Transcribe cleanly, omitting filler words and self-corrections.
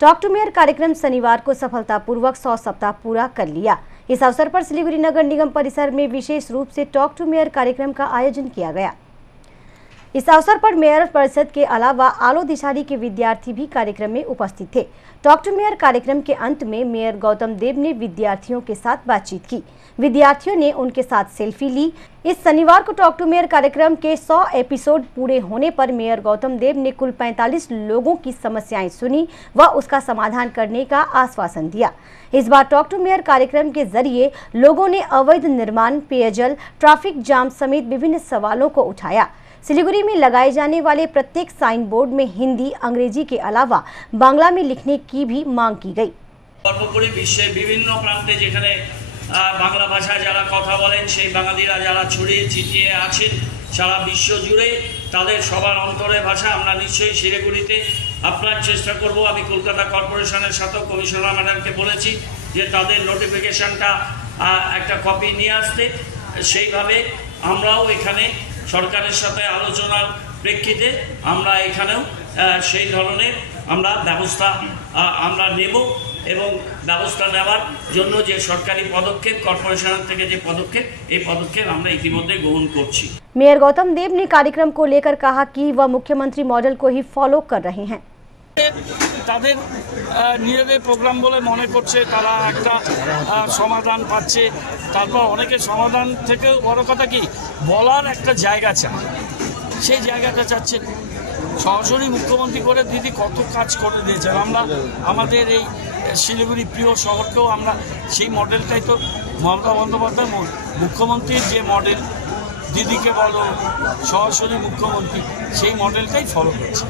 Talk to mayor कार्यक्रम शनिवार को सफलतापूर्वक 100 सप्ताह पूरा कर लिया। इस अवसर पर सिलीगुड़ी नगर निगम परिसर में विशेष रूप से टॉक टू मेयर कार्यक्रम का आयोजन किया गया। इस अवसर पर मेयर परिषद के अलावा आलो दिशारी के विद्यार्थी भी कार्यक्रम में उपस्थित थे। टॉक टू मेयर कार्यक्रम के अंत में मेयर गौतम देव ने विद्यार्थियों के साथ बातचीत की। विद्यार्थियों ने उनके साथ सेल्फी ली। इस शनिवार को टॉक टू मेयर कार्यक्रम के 100 एपिसोड पूरे होने पर मेयर गौतम देव ने कुल 45 लोगों की समस्याएं सुनी व उसका समाधान करने का आश्वासन दिया। इस बार टॉक टू मेयर कार्यक्रम के जरिए लोगों ने अवैध निर्माण, पेयजल, ट्रैफिक जाम समेत विभिन्न सवालों को उठाया। सिलीगुड़ी में लगाए जाने वाले प्रत्येक साइन बोर्ड में हिंदी, अंग्रेजी के अलावा बांग्ला में लिखने की भी मांग की गई। सर्वोपरि विश्वेर विभिन्न प्रान्ते जेखाने बांगला भाषाय जारा कथा बोलेन सेई बांगालीरा जारा छड़िए छिटिए आछेन सारा विश्व जुड़े तादेर सबार अंतरे भाषा आमरा निश्चयई सिलीगुड़ीते आपनार चेष्टा करब। आमि कलकाता करपोरेशनेर साथेও कमिशनार मैडमके बोलेছি যে তাদের নোটিফিকেশনটা একটা কপি নিয়ে আসতে। সেইভাবে আমরাও এখানে সরকারের সাথে আলোচনার প্রেক্ষিতে আমরা এখানেও সেই ধরনের আমরা ব্যবস্থা আমরা নেব এবং ব্যবস্থা নেওয়ার জন্য যে সরকারি পদক্ষেপ কর্পোরেশন থেকে যে পদক্ষেপ এই পদক্ষেপ আমরা ইতিমধ্যে গ্রহণ করছি। मेयर गौतम देव ने कार्यक्रम को लेकर कहा कि वह मुख्यमंत्री मॉडल को ही फॉलो कर रहे हैं। তাদের নিজেদের প্রোগ্রাম বলে মনে করছে, তারা একটা সমাধান পাচ্ছে। তারপর অনেকে সমাধান থেকে বড় কথা কি বলার একটা জায়গা চায়, সেই জায়গাটা চাচ্ছেন। সরাসরি মুখ্যমন্ত্রী করে দিদি কত কাজ করে দিয়েছেন। আমরা আমাদের এই শিলিগুড়ি প্রিয় শহরকেও আমরা সেই মডেলটাই তো মমতা বন্দ্যোপাধ্যায় মুখ্যমন্ত্রীর যে মডেল, দিদিকে বলো সরাসরি মুখ্যমন্ত্রী সেই মডেলটাই ফলো করছে।